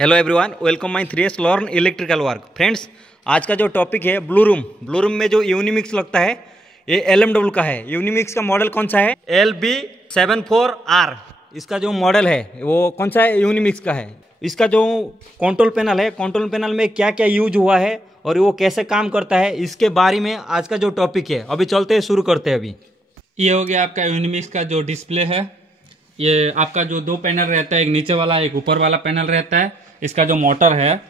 Hello everyone, welcome my 3S learn electrical work. Friends, आज का जो टॉपिक है ब्लू रूम में जो यूनिमिक्स लगता है ये LMW का है। यूनिमिक्स का मॉडल कौन सा है? LB74R। इसका जो मॉडल है वो कौन सा है? यूनिमिक्स का है। इसका जो कंट्रोल पैनल है, कंट्रोल पैनल में क्या क्या यूज हुआ है और वो कैसे काम करता है, इसके बारे में आज का जो टॉपिक है। अभी चलते हैं, शुरू करते हैं। अभी ये हो गया आपका यूनिमिक्स का जो डिस्प्ले है। ये आपका जो दो पैनल रहता है, एक नीचे वाला एक ऊपर वाला पैनल रहता है। इसका जो मोटर है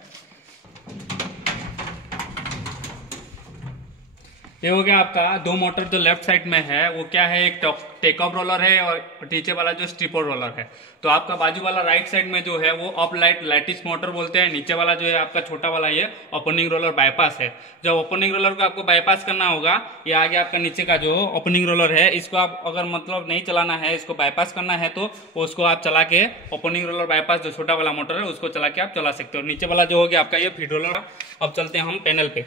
ये हो गया आपका दो मोटर जो लेफ्ट साइड में है वो क्या है, एक टेक ऑफ रोलर है और नीचे वाला जो स्ट्रिपर रोलर है। तो आपका बाजू वाला राइट साइड में जो है वो अप लाइट लैटिस मोटर बोलते हैं। नीचे वाला जो है आपका छोटा वाला ये ओपनिंग रोलर बाईपास है। जब ओपनिंग रोलर को आपको बाईपास करना होगा, ये आगे आपका नीचे का जो ओपनिंग रोलर है इसको आप अगर मतलब नहीं चलाना है, इसको बाईपास करना है तो उसको आप चला के ओपनिंग रोलर बाईपास जो छोटा वाला मोटर है उसको चला के आप चला सकते हो। नीचे वाला जो हो गया आपका ये फीड रोलर। अब चलते हैं हम पैनल पे।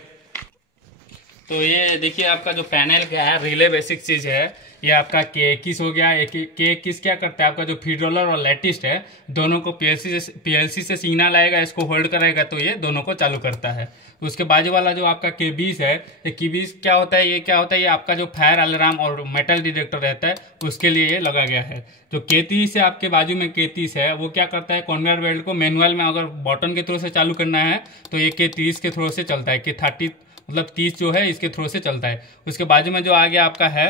तो ये देखिए आपका जो पैनल क्या है, रिले बेसिक चीज है। ये आपका K21 हो गया। K21 क्या करता है, आपका जो फीड रोलर और लेटिस्ट है दोनों को PLC से सिग्नल आएगा, इसको होल्ड करेगा तो ये दोनों को चालू करता है। उसके बाजू वाला जो आपका K20 है, ये K20 क्या होता है, ये क्या होता है, ये आपका जो फायर अलार्म और मेटल डिटेक्टर रहता है उसके लिए ये लगा गया है। जो K30 है आपके बाजू में K30 है, वो क्या करता है, कन्वेयर बेल्ट को मैनुअल में अगर बटन के थ्रू से चालू करना है तो ये K30 के थ्रू से चलता है। K30 मतलब 30 जो है इसके थ्रू से चलता है। उसके बाजू में जो आगे आपका है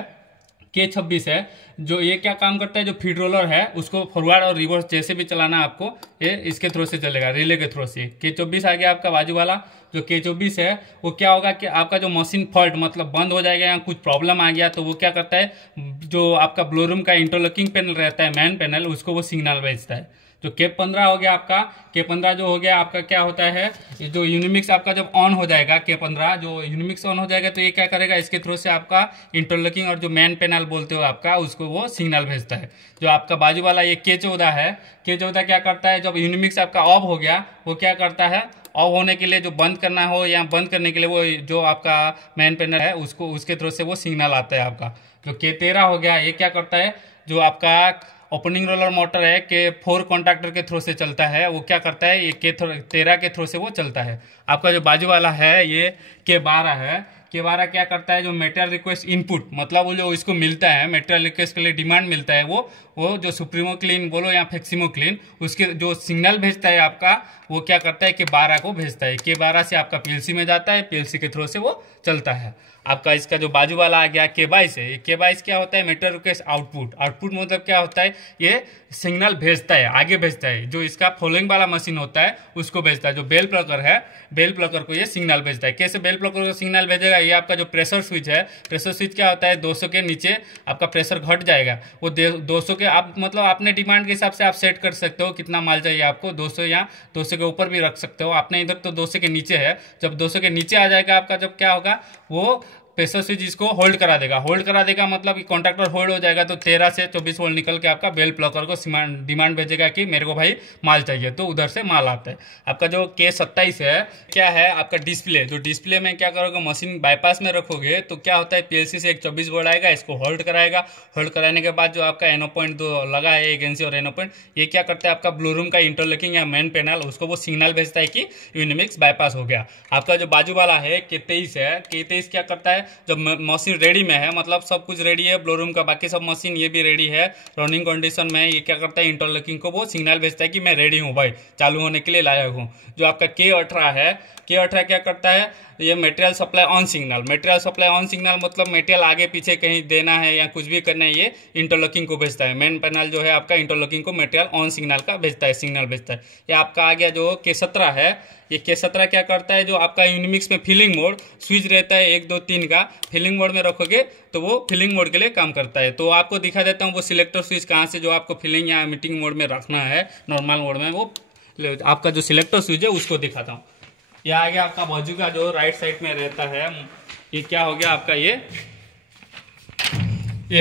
K26 है, जो ये क्या काम करता है, जो फीड रोलर है उसको फॉरवर्ड और रिवर्स जैसे भी चलाना है आपको ये इसके थ्रू से चलेगा, रिले के थ्रू से। K24 आ गया आपका बाजू वाला। जो K24 है वो क्या होगा कि आपका जो मशीन फॉल्ट मतलब बंद हो जाएगा या कुछ प्रॉब्लम आ गया तो वो क्या करता है, जो आपका ब्लू रूम का इंटरलॉकिंग पैनल रहता है, मैन पैनल, उसको वो सिग्नल भेजता है। जो K15 हो गया आपका, K15 जो हो गया आपका क्या होता है, ये जो यूनिमिक्स आपका जब ऑन हो जाएगा, K15 जो यूनिमिक्स ऑन हो जाएगा तो ये क्या करेगा, इसके थ्रू से आपका इंटरलॉकिंग और जो मैन पैनल बोलते हो आपका उसको वो सिग्नल भेजता है। जो आपका बाजू वाला ये K14 है, K14 क्या करता है, जब यूनिमिक्स आपका ऑफ हो गया वो क्या करता है, ऑफ होने के लिए जो बंद करना हो या बंद करने के लिए वो जो आपका मैन पैनल है उसको उसके थ्रू से वो सिग्नल आता है आपका। जो K13 हो गया, ये क्या करता है, जो आपका ओपनिंग रोलर मोटर है K4 कॉन्ट्रैक्टर के थ्रू से चलता है, वो क्या करता है, ये K13 के थ्रू से वो चलता है। आपका जो बाजू वाला है ये K12 है। K12 क्या करता है, जो मेटेरियल रिक्वेस्ट इनपुट मतलब वो जो इसको मिलता है, मेटेरियल रिक्वेस्ट के लिए डिमांड मिलता है, वो जो सुप्रीमो क्लीन बोलो या फ्लेक्सिमो क्लीन, उसके जो सिग्नल भेजता है आपका वो क्या करता है, K12 को भेजता है। K12 से आपका PLC में जाता है, PLC के थ्रू से वो चलता है। आपका इसका जो बाजू वाला आ गया K22 है, ये K22 क्या होता है, मेटेरियल रिक्वेस्ट आउटपुट। आउटपुट मतलब क्या होता है, ये सिग्नल भेजता है, आगे भेजता है, जो इसका फॉलोइंग वाला मशीन होता है उसको भेजता है। जो बेल प्लगर है, बेल प्लगर को ये सिग्नल भेजता है। कैसे बेल प्लगर को सिग्नल भेजेगा, ये आपका जो प्रेशर स्विच है, प्रेशर स्विच क्या होता है, 200 के नीचे आपका प्रेशर घट जाएगा, वो 200 के आप मतलब अपने डिमांड के हिसाब से आप सेट कर सकते हो कितना माल चाहिए आपको, 200 या 200 के ऊपर भी रख सकते हो। आपने इधर तो 200 के नीचे है, जब 200 के नीचे आ जाएगा आपका, जब क्या होगा, वो प्रेशर स्विच इसको होल्ड करा देगा। होल्ड करा देगा मतलब कि कॉन्ट्रैक्टर होल्ड हो जाएगा तो 13 से 24 वोल्ट निकल के आपका बेल प्लगर को डिमांड भेजेगा कि मेरे को भाई माल चाहिए, तो उधर से माल आता है। आपका जो K27 है क्या है, आपका डिस्प्ले। जो डिस्प्ले में क्या करोगे, मशीन बाईपास में रखोगे तो क्या होता है, PLC से एक 24 वोल्ट आएगा, इसको होल्ड कराएगा। होल्ड कराने के बाद जो आपका एनो पॉइंट जो लगा है, एजेंसी और एनो पॉइंट, ये क्या करता है, आपका ब्लू रूम का इंटरलॉकिंग या मेन पैनल, उसको वो सिग्नल भेजता है कि यूनिमिक्स बाईपास हो गया। आपका जो बाजू वाला है K23 है, K23 क्या करता है, जब मशीन रेडी में है, मतलब सब कुछ रेडी है ब्लू रूम का, बाकी सब मशीन ये भी रेडी है, रनिंग कंडीशन में, ये क्या करता है, इंटरलॉकिंग को वो सिग्नल भेजता है कि मैं रेडी हूँ भाई, चालू होने के लिए लायक हूँ। जो आपका K18 है, K18 क्या करता है, ये material supply on signal. Material supply on signal मतलब मटेरियल आगे पीछे कहीं देना है या कुछ भी करना है, ये इंटरलॉकिंग को भेजता है। मेन पैनल जो है आपका इंटरलॉकिंग को मटेरियल ऑन सिग्नल का भेजता है, सिग्नल भेजता है। ये आपका आ गया जो K17 है। ये K17 क्या करता है, जो आपका यूनिमिक्स में फिलिंग मोड स्विच रहता है 1 2 3 का, फिलिंग मोड में रखोगे तो वो फिलिंग मोड के लिए काम करता है। तो आपको दिखा देता हूँ वो सिलेक्टर स्विच कहाँ से, जो आपको फिलिंग या मीटिंग मोड में रखना है, नॉर्मल मोड में, वो आपका जो सिलेक्टर स्विच है उसको दिखाता हूँ। यह आ गया आपका बाजू का जो राइट साइड में रहता है, ये क्या हो गया आपका, ये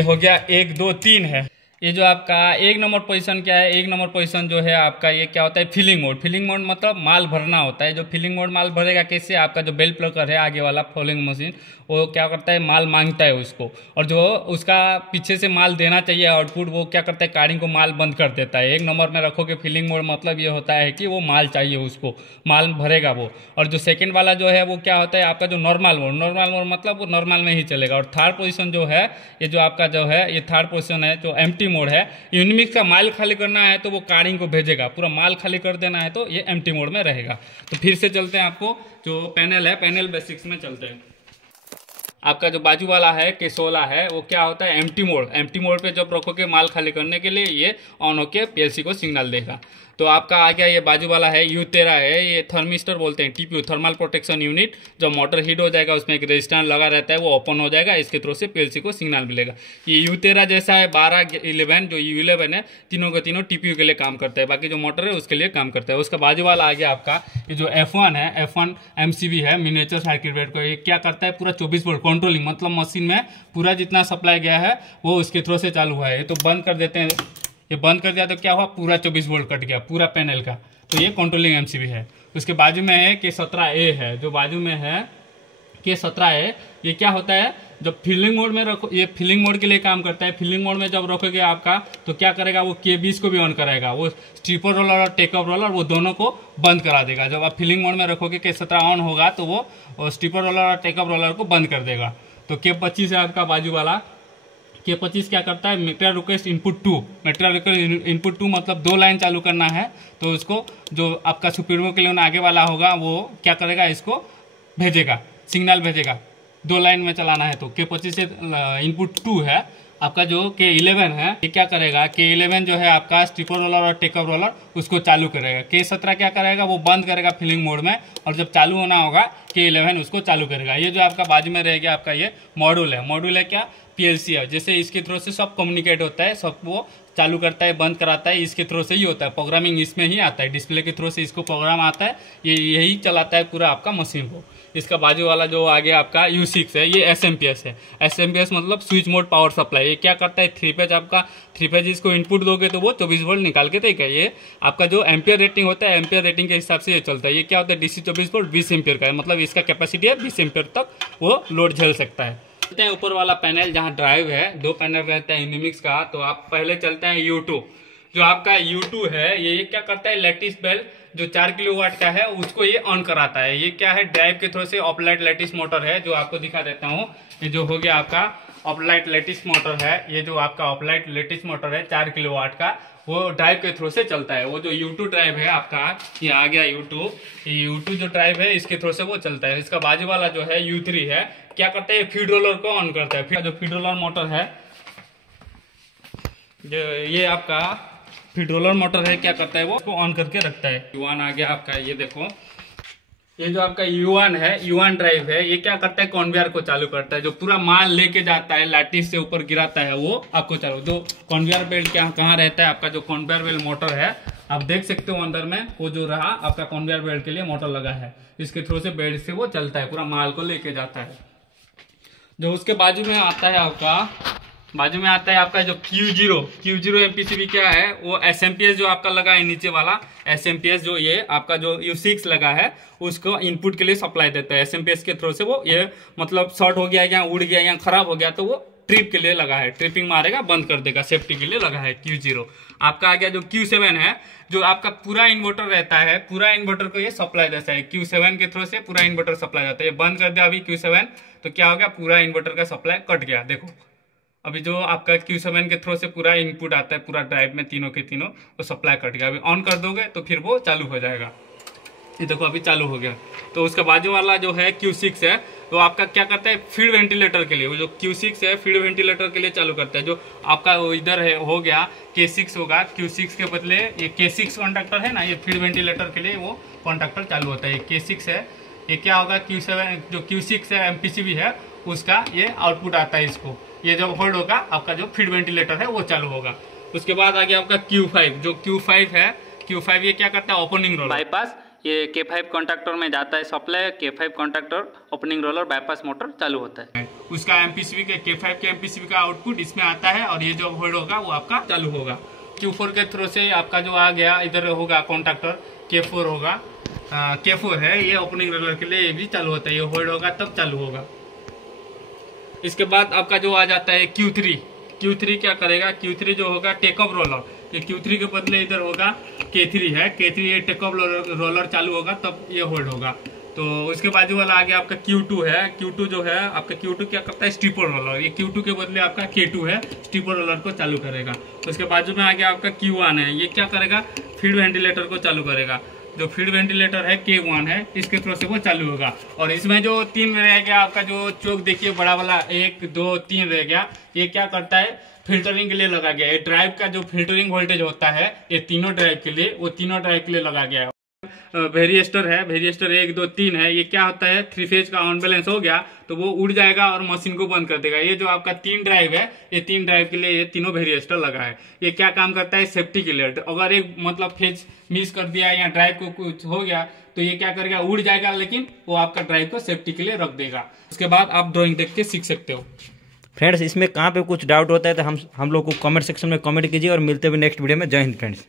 हो गया 1 2 3 है। ये जो आपका एक नंबर पोजीशन क्या है, एक नंबर पोजीशन जो है आपका ये क्या होता है, फिलिंग मोड। फिलिंग मोड मतलब माल भरना होता है। जो फिलिंग मोड माल भरेगा कैसे, आपका जो बेल प्लगर है आगे वाला फॉलिंग मशीन, वो क्या करता है, माल मांगता है उसको, और जो उसका पीछे से माल देना चाहिए आउटपुट, वो क्या करता है, कार्डिंग को माल बंद कर देता है। एक नंबर में रखोगे फिलिंग मोड मतलब ये होता है कि वो माल चाहिए उसको, माल भरेगा वो। और जो सेकेंड वाला जो है वो क्या होता है आपका जो नॉर्मल मोड, नॉर्मल मोड मतलब वो नॉर्मल में ही चलेगा। और थर्ड पोजीशन जो है, ये जो आपका जो है ये थर्ड पोजीशन है जो एम्प्टी मोड है। यूनिमिक्स का माल खाली करना है तो वो कार्डिंग को भेजेगा, पूरा माल खाली कर देना है तो ये एम्प्टी मोड में रहेगा। तो फिर से चलते हैं, आपको जो पैनल है, पैनल बेसिक्स में चलते हैं। आपका जो बाजू वाला है K16 है, वो क्या होता है, एम्प्टी मोड। एम्प्टी मोड पे जब रखोगे माल खाली करने के लिए ये ऑन होके पीएलसी को सिग्नल देगा। तो आपका आ गया ये बाजू वाला है U13 है, ये थर्मिस्टर बोलते हैं, TPU थर्मल प्रोटेक्शन यूनिट। जब मोटर हीट हो जाएगा उसमें एक रेजिस्टेंस लगा रहता है, वो ओपन हो जाएगा, इसके थ्रू से पीएलसी को सिग्नल मिलेगा। ये U13 जैसा है 12, 11 जो U11 है, तीनों के तीनों TPU के लिए काम करता है, बाकी जो मोटर है उसके लिए काम करता है। उसका बाजू वाला आ गया आपका ये जो F1 है, F1 MCB है, मिनिएचर सर्किट ब्रेकर को। ये क्या करता है, पूरा 24 वोल्ट कंट्रोलिंग, मतलब मशीन में पूरा जितना सप्लाई गया है वो उसके थ्रू से चालू हुआ है। ये तो बंद कर देते हैं, ये बंद कर दिया तो क्या हुआ, पूरा 24 वोल्ट कट गया पूरा पैनल का। तो ये कंट्रोलिंग एमसीबी है। उसके बाजू में है K17A है, जो बाजू में है K17A, ये क्या होता है, जब फिलिंग मोड में रखो, ये फिलिंग मोड के लिए काम करता है। फिलिंग मोड में जब रखोगे आपका तो क्या करेगा, वो K20 को भी ऑन कराएगा, वो स्ट्रिपर रोलर और टेकअप रोलर वो दोनों को बंद करा देगा। जब आप फिलिंग मोड में रखोगे K17 ऑन होगा तो वो स्ट्रिपर रोलर और टेकअप रोलर को बंद कर देगा। तो K25 है आपका बाजू वाला। K25 क्या करता है, material request input 2, material request input 2 मतलब 2 लाइन चालू करना है, तो उसको जो आपका सुप्रीमो के लिए आगे वाला होगा वो क्या करेगा, इसको भेजेगा, सिग्नल भेजेगा, 2 लाइन में चलाना है। तो K25 से इनपुट 2 है। आपका जो K11 है, ये क्या करेगा, K11 जो है आपका स्ट्रिपर रोलर और टेकअप रोलर उसको चालू करेगा। K17 क्या करेगा, वो बंद करेगा फिलिंग मोड में, और जब चालू होना होगा K11 उसको चालू करेगा। ये जो आपका बाजू में रहेगा आपका ये मॉड्यूल है। मॉड्यूल है क्या, पीएलसी है, जैसे इसके थ्रू से सब कम्युनिकेट होता है, सब वो चालू करता है बंद कराता है, इसके थ्रू से ही होता है। प्रोग्रामिंग इसमें ही आता है, डिस्प्ले के थ्रू से इसको प्रोग्राम आता है, ये यही चलाता है पूरा आपका मशीन को। इसका बाजू वाला जो आगे आपका U6 है, ये SMPS है। SMPS मतलब स्विच मोड पावर सप्लाई। ये क्या करता है, 3 फेज आपका 3 फेज इसको इनपुट दोगे तो वो 24 वोल्ट निकाल के देगा। ये आपका जो एम्पियर रेटिंग होता है, एम्पियर रेटिंग के हिसाब से ये चलता है। ये क्या होता है, DC 24 वोल्ट 20 एम्पियर का है, मतलब इसका कैपेसिटी है 20 एम्पियर तक वो लोड झेल सकता है। चलते हैं ऊपर वाला पैनल जहाँ ड्राइव है, 2 पैनल रहता है यूनिमिक्स का। तो आप पहले चलते हैं U2। जो आपका U2 है, ये क्या करता है, लैटिस बेल जो 4 किलोवाट का है उसको ये ऑन कराता है। ये क्या है, ड्राइव के थ्रू से ऑपलाइट लैटिस मोटर है, जो आपको दिखा देता हूँ। ये जो हो गया आपका ऑपलाइट लैटिस मोटर है, ये जो आपका ऑपलाइट लैटिस मोटर है 4 किलोवाट का, वो ड्राइव के थ्रू से चलता है। वो जो U2 ड्राइव है आपका, ये आ गया U2, ये U2 जो ड्राइव है इसके थ्रू से वो चलता है। इसका बाजू वाला जो है U3 है, क्या करता है, फीड रोलर को ऑन करता है। फिर जो फीड रोलर मोटर है, जो ये आपका फीड रोलर मोटर है, क्या करता है, वो उसको ऑन करके रखता है। U1 आ गया आपका, ये देखो, ये जो आपका U1 है, U1 ड्राइव है, ये क्या करता है, कन्वेयर को चालू करता है। जो पूरा माल लेके जाता है लैटिस से ऊपर गिराता है, वो आपको चालू। जो कन्वेयर बेल्ट कहाँ रहता है, आपका जो कन्वेयर बेल्ट मोटर है, आप देख सकते हो अंदर में वो जो रहा आपका कन्वेयर बेल्ट के लिए मोटर लगा है, इसके थ्रू से बेल्ट से वो चलता है, पूरा माल को लेके जाता है। जो उसके बाजू में आता है आपका जो Q0 MPCB क्या है, वो SMPS जो आपका लगा है नीचे वाला SMPS, जो ये आपका जो U6 लगा है उसको इनपुट के लिए सप्लाई देता है। SMPS के थ्रू से वो ये मतलब शॉर्ट हो गया या उड़ गया या खराब हो गया तो वो ट्रिप के लिए लगा है, ट्रिपिंग मारेगा बंद कर देगा, सेफ्टी के लिए लगा है Q0। आपका आ गया जो Q7 है, जो आपका पूरा इन्वर्टर रहता है, पूरा इन्वर्टर को ये सप्लाई देता है। Q7 के थ्रू से पूरा इन्वर्टर सप्लाई जाता है। बंद कर दिया अभी Q7 तो क्या हो गया, पूरा इन्वर्टर का सप्लाई कट गया। देखो अभी जो आपका Q7 के थ्रू से पूरा इनपुट आता है पूरा ड्राइव में, तीनों के तीनों, वो सप्लाई कट गया। अभी ऑन कर दोगे तो फिर वो चालू हो जाएगा। ये देखो अभी चालू हो गया। तो उसका बाजू वाला जो है Q6 है, तो आपका क्या करता है, फीड वेंटिलेटर के लिए, वो जो Q6 है फीड वेंटिलेटर के लिए चालू करता है। जो आपका इधर है हो गया K6 होगा, Q6 के बदले ये K6 कॉन्ट्रैक्टर है ना, ये फीड वेंटिलेटर के लिए वो कॉन्ट्रैक्टर चालू होता है। K6 है, ये क्या होगा, Q7 जो Q6 है MPCB है उसका ये आउटपुट आता है इसको। ये जब होल्ड होगा आपका जो फीड वेंटिलेटर है वो चालू होगा। उसके बाद आ गया आपका Q5, जो Q5 है, Q5 ये क्या करता है, ओपनिंग रोलर, बाईपास ये K5 कॉन्टैक्टर में जाता है supply, K5 contactor opening roller bypass motor चालू होता है। उसका एमपीसीबी के K5 के एमपीसीबी का आउटपुट इसमें आता है और ये जो होल्ड होगा वो आपका चालू होगा। Q4 के थ्रू से आपका जो आ गया इधर होगा कॉन्टैक्टर K4 होगा, K4 है ये ओपनिंग रोलर के लिए, ये भी चालू होता है, ये होल्ड होगा तब चालू होगा। इसके बाद आपका जो आ जाता है Q3 क्या करेगा, Q3 जो होगा टेक ऑफ रोलर, ये Q3 के बदले इधर होगा K3 है, K3 ये टेक ऑफ रोलर चालू होगा तब ये होल्ड होगा। तो उसके बाजू वाला आ गया आपका Q2 है, Q2 जो है आपका Q2 क्या करता है स्टीपर रोलर, ये Q2 के बदले आपका K2 है, स्टीपर रोलर को चालू करेगा। उसके बाजू में आ गया आपका Q1 है, ये क्या करेगा फीड वेंटिलेटर को चालू करेगा, जो फीड वेंटिलेटर है K1 है, इसके थ्रू से वो चालू होगा। और इसमें जो 3 रह गया आपका जो चोक देखिए बड़ा वाला 1 2 3 रह गया, ये क्या करता है फिल्टरिंग के लिए लगा गया। ये ड्राइव का जो फिल्टरिंग वोल्टेज होता है ये तीनों ड्राइव के लिए, वो तीनों ड्राइव के लिए लगा गया है। वेरिएस्टर है, वेरिएस्टर 1 2 3 है, ये क्या होता है 3 फेज का ऑन बैलेंस हो गया तो वो उड़ जाएगा और मशीन को बंद कर देगा। ये जो आपका 3 ड्राइव है, ये 3 ड्राइव के लिए ये तीनों वेरिएस्टर लगा है। ये क्या काम करता है सेफ्टी के लिए, अगर एक मतलब फेज मिस कर दिया या ड्राइव को कुछ हो गया तो ये क्या करेगा उड़ जाएगा, लेकिन वो आपका ड्राइव को सेफ्टी के लिए रख देगा। उसके बाद आप ड्राइंग देख के सीख सकते हो। फ्रेंड्स इसमें कहाँ पे कुछ डाउट होता है तो हम लोग को कमेंट सेक्शन में कमेंट कीजिए और मिलते हुए नेक्स्ट वीडियो में। जय हिंद फ्रेंड्स।